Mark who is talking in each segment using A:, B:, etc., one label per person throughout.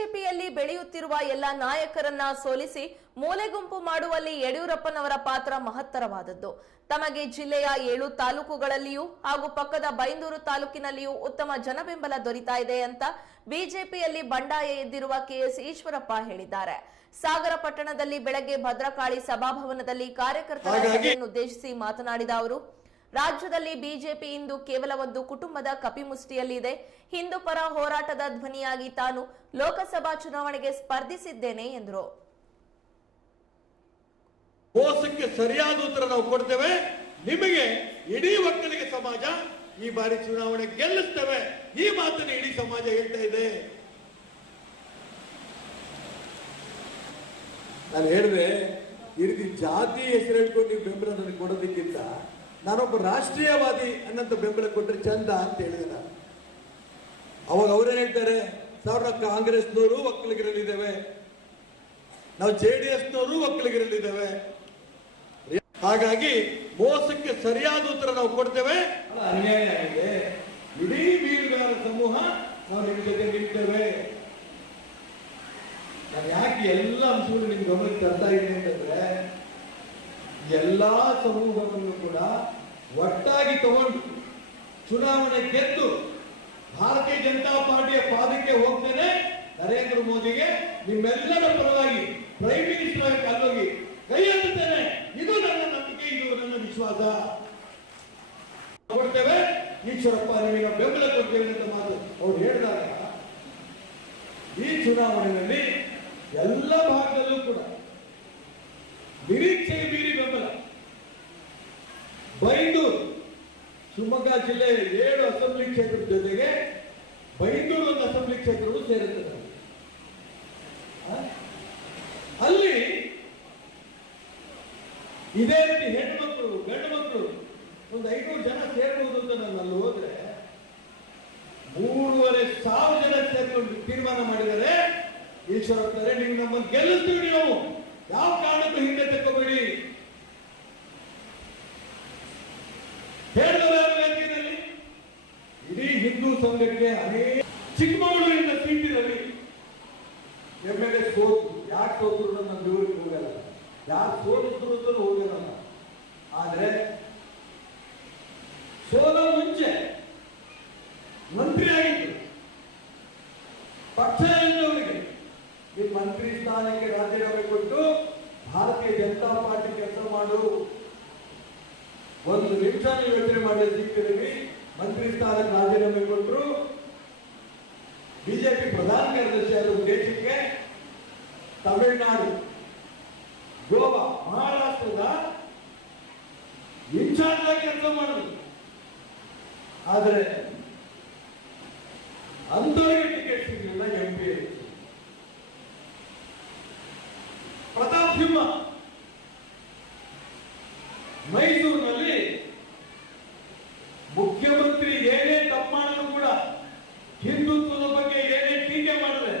A: ಬಿಜೆಪಿಯಲ್ಲಿ ಬೆಳೆಯುತ್ತಿರುವ ಎಲ್ಲ ನಾಯಕರನ್ನ ಸೋಲಿಸಿ ಮೂಲೆಗುಂಪು ಮಾಡುವಲ್ಲಿ ಯಡಿಯೂರಪ್ಪನವರ ಪಾತ್ರ ಮಹತ್ತರವಾದದ್ದು. ತಮಗೆ ಜಿಲ್ಲೆಯ ಏಳು ತಾಲೂಕುಗಳಲ್ಲಿಯೂ ಹಾಗೂ ಪಕ್ಕದ ಬೈಂದೂರು ತಾಲೂಕಿನಲ್ಲಿಯೂ ಉತ್ತಮ ಜನಬೆಂಬಲ ದೊರೀತಾ ಇದೆ ಅಂತ ಬಿಜೆಪಿಯಲ್ಲಿ ಬಂಡಾಯ ಎದ್ದಿರುವ ಕೆಎಸ್ ಈಶ್ವರಪ್ಪ ಹೇಳಿದ್ದಾರೆ. ಸಾಗರ ಪಟ್ಟಣದಲ್ಲಿ ಬೆಳಗ್ಗೆ ಭದ್ರಕಾಳಿ ಸಭಾಭವನದಲ್ಲಿ ಕಾರ್ಯಕರ್ತರ ಸಭೆಯನ್ನು ಉದ್ದೇಶಿಸಿ ಮಾತನಾಡಿದ ಅವರು ರಾಜ್ಯದಲ್ಲಿ ಬಿಜೆಪಿ ಇಂದು ಕೇವಲ ಒಂದು ಕುಟುಂಬದ ಕಪಿಮುಷ್ಟಿಯಲ್ಲಿದೆ ಹಿಂದೂ ಪರ ಹೋರಾಟದ ಧ್ವನಿಯಾಗಿ ತಾನು ಲೋಕಸಭಾ ಚುನಾವಣೆಗೆ ಸ್ಪರ್ಧಿಸಿದ್ದೇನೆ, ಎಂದರು.
B: ಮೋಸಕ್ಕೆ ಸರಿಯಾದ ಉತ್ತರ ನಾವು ಕೊಡ್ತೇವೆ. ನಿಮಗೆ ಇಡೀ ಒಕ್ಕಲಿಗ ಸಮಾಜ ಈ ಬಾರಿ ಚುನಾವಣೆ ಗೆಲ್ಲಿಸ್ತೇವೆ. ಈ ಮಾತನ್ನು ಇಡೀ ಸಮಾಜ ಹೇಳ್ತಾ ಇದೆ.
C: ನಾನು ಹೇಳಿದೆ ರೀತಿ ಜಾತಿ ಹೆಸರು ಹೇಳ್ಕೊಂಡು ನೀವು ಬೆಂಬಲ ನನಗೆ ಕೊಡೋದಕ್ಕಿಂತ ನಾನೊಬ್ಬ ರಾಷ್ಟ್ರೀಯವಾದಿ ಅನ್ನಂತ ಬೆಂಬಲ ಕೊಟ್ಟರೆ ಚಂದ ಅಂತ ಹೇಳಿದ ಅವಾಗ ಅವರೇ ಹೇಳ್ತಾರೆ, ಸಾವಿರ ನಾವು ಕಾಂಗ್ರೆಸ್ನವರು ಒಕ್ಕಲಿಗರಲ್ಲಿದ್ದೇವೆ. ನಾವು ಜೆ ಡಿ ಎಸ್ನವರು ಒಕ್ಕಲಿಗರಲ್ಲಿದ್ದೇವೆ.
B: ಹಾಗಾಗಿ ಮೋಸಕ್ಕೆ ಸರಿಯಾದ ಉತ್ತರ ನಾವು ಕೊಡ್ತೇವೆ. ಅನ್ಯಾಯ ಆಗಿದೆ. ಇಡೀ ಮೀನುಗಾರ ಸಮೂಹ ನಾವು ನಿಮ್ಮ ಜೊತೆ ನಿಲ್ತೇವೆ ನಾನು ಯಾಕೆ ಎಲ್ಲ ಅಂಶಗಳು ನಿಮ್ಗೆ ಗಮನಕ್ಕೆ ತರ್ತಾ ಅಂತಂದ್ರೆ ಎಲ್ಲಾ ಸಮೂಹವನ್ನು ಕೂಡ ಒಟ್ಟಾಗಿ ತಗೊಂಡು ಚುನಾವಣೆ ಗೆದ್ದು ಭಾರತೀಯ ಜನತಾ ಪಾರ್ಟಿಯ ಪಾದಕ್ಕೆ ಹೋಗ್ತೇನೆ, ನರೇಂದ್ರ ಮೋದಿಗೆ ನಿಮ್ಮೆಲ್ಲರ ಪರವಾಗಿ ಪ್ರೈಮ್ ಮಿನಿಸ್ಟರ್ ಆಗಿ ಕಲ್ಲೋಗಿ ಕೈ ಎತ್ತುತ್ತೇನೆ. ಇದು ನನ್ನ ನಂಬಿಕೆ, ಇದು ನನ್ನ ವಿಶ್ವಾಸ. ಕೊಡ್ತೇವೆ. ಈಶ್ವರಪ್ಪ, ನಿಮಗೆ ಬೆಂಬಲ ಕೊಡ್ತೇವೆ ಅಂತ ಮಾತು ಅವ್ರು ಹೇಳಿದಾಗ, ಈ ಚುನಾವಣೆಯಲ್ಲಿ ಎಲ್ಲ ಭಾಗದಲ್ಲೂ ಕೂಡ ನಿರೀಕ್ಷೆ ಬೆಂಬಲ ಬೈಂದೂರು, ಶಿವಮೊಗ್ಗ ಜಿಲ್ಲೆಯ ಏಳು ಅಸೆಂಬ್ಲಿ ಕ್ಷೇತ್ರದ ಜೊತೆಗೆ ಬೈಂದೂರು ಒಂದು ಅಸೆಂಬ್ಲಿ ಕ್ಷೇತ್ರಗಳು ಸೇರುತ್ತದೆ ಅಲ್ಲಿ ಇದೇ ರೀತಿ ಹೆಣ್ಮಕ್ಳು ಗಂಡು ಮಕ್ಕಳು ಒಂದು ಐನೂರು ಜನ ಸೇರ್ಬೋದು ಅಂತ ನಾನು ಅಲ್ಲಿ ಹೋದ್ರೆ ಮೂರುವರೆ ಸಾವಿರ ಜನ ಸೇರ್ಕೊಂಡು ತೀರ್ಮಾನ ಮಾಡಿದರೆ ಈಶ್ವರ ನೀವು ನಮ್ಮನ್ನು ಗೆಲ್ಲಿಸ್ತೀವಿ ನಾವು. ಯಾವ ಕಾರಣಕ್ಕೂ ಹಿಂದೆ ತಕ್ಕೋಬೇಡಿ ಹೇಳಿದವರು ಯಾರು ವೇದಿಕೆಯಲ್ಲಿ ಇಡೀ ಹಿಂದೂ ಸಂಘಕ್ಕೆ ಅನೇಕ ಚಿಕ್ಕಮಗಳೂರಿನ ಸೀಟಿನಲ್ಲಿ ಎಂ ಎಲ್ ಎ ಸೋತು ಯಾಕೆ ಸೋತರು ನನ್ನ ವಿವರಕ್ಕೆ ಹೋಗಲ್ಲ. ಯಾರು ಸೋಲಿದ್ರು ಅಂತ ಹೋಗಲ್ಲ. ಆದರೆ ಸೋಲೋ ಮುಂಚೆ ಮಂತ್ರಿ ಆಗಿದ್ರು. ಪಕ್ಷ ಇದ್ದವರಿಗೆ ಈ ಮಂತ್ರಿ ಸ್ಥಾನಕ್ಕೆ ರಾಜೀನಾಮೆ ಕೊಟ್ಟು ಭಾರತೀಯ ಜನತಾ ಪಾರ್ಟಿ ಕೆಲಸ ಮಾಡು. ಒಂದು ನಿಮಿಷ ಯೋಚನೆ ಮಾಡಿ ಸಿಗ್ತಿದ್ದೀವಿ ಮಂತ್ರಿ ಸ್ಥಾನಕ್ಕೆ ರಾಜೀನಾಮೆ ಕೊಟ್ಟರು ಬಿಜೆಪಿ ಪ್ರಧಾನ ಕಾರ್ಯದರ್ಶಿ ಆದ ದೇಶಕ್ಕೆ ತಮಿಳುನಾಡು, ಗೋವಾ, ಮಹಾರಾಷ್ಟ್ರದ ಇನ್ಚಾರ್ಜ್ ಆಗಿ ಕೆಲಸ ಮಾಡಿದ್ರು. ಆದರೆ ಅಂತವರಿಗೆ ಟಿಕೆಟ್ ಸಿಗಲಿಲ್ಲ ಎಂ ಪಿ ಪ್ರತಾಪ್ ಸಿಂಹ ಮೈಸೂರಿನಲ್ಲಿ ಮುಖ್ಯಮಂತ್ರಿ ಏನೇ ತಪ್ಪು ಮಾಡಿದ್ರು ಕೂಡ ಹಿಂದುತ್ವದ ಬಗ್ಗೆ ಏನೇ ಟೀಕೆ ಮಾಡಿದ್ರೆ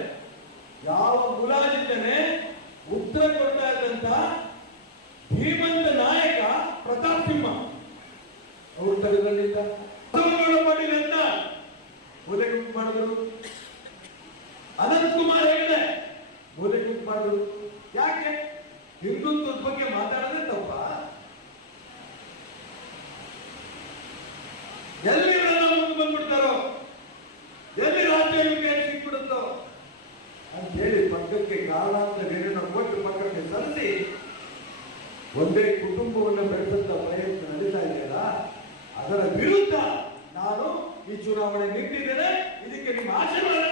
B: ಯಾವ ಮುಲಾಜಿಲ್ಲದೆ ಉತ್ತರ ಕೊಡ್ತಾ ಇದ್ದಂತ ಧೀಮಂತ ನಾಯಕ ಪ್ರತಾಪ್ ಸಿಂಹ. ಅವರು ತಲೆದಲ್ಲಿದ್ದ ಬೋಲೆ ಗುಂಪು ಮಾಡಿದರು. ಅನಂತ್ ಕುಮಾರ್ ಹೇಳಿದೆ ಮೂಲೆಗುಂಪು ಮಾಡಿದ್ರು. ಯಾಕೆ? ಹಿಂದುತ್ವದ ಬಗ್ಗೆ ಮಾತಾಡಿದ್ರೆ ತಪ್ಪ. ನೀರಿನ ಕೊಟ್ಟು ಪಕ್ಕಕ್ಕೆ ಸರಿಸಿ ಒಂದೇ ಕುಟುಂಬವನ್ನು ಬೆಳೆಸಂತ ಪ್ರಯತ್ನ ನಡೀತಾ ಇದೆಯಲ್ಲ, ಅದರ ವಿರುದ್ಧ ನಾನು ಈ ಚುನಾವಣೆ ನಿಂತಿದ್ದೇನೆ, ಇದಕ್ಕೆ ನಿಮ್ಮ ಆಶೀರ್ವಾದ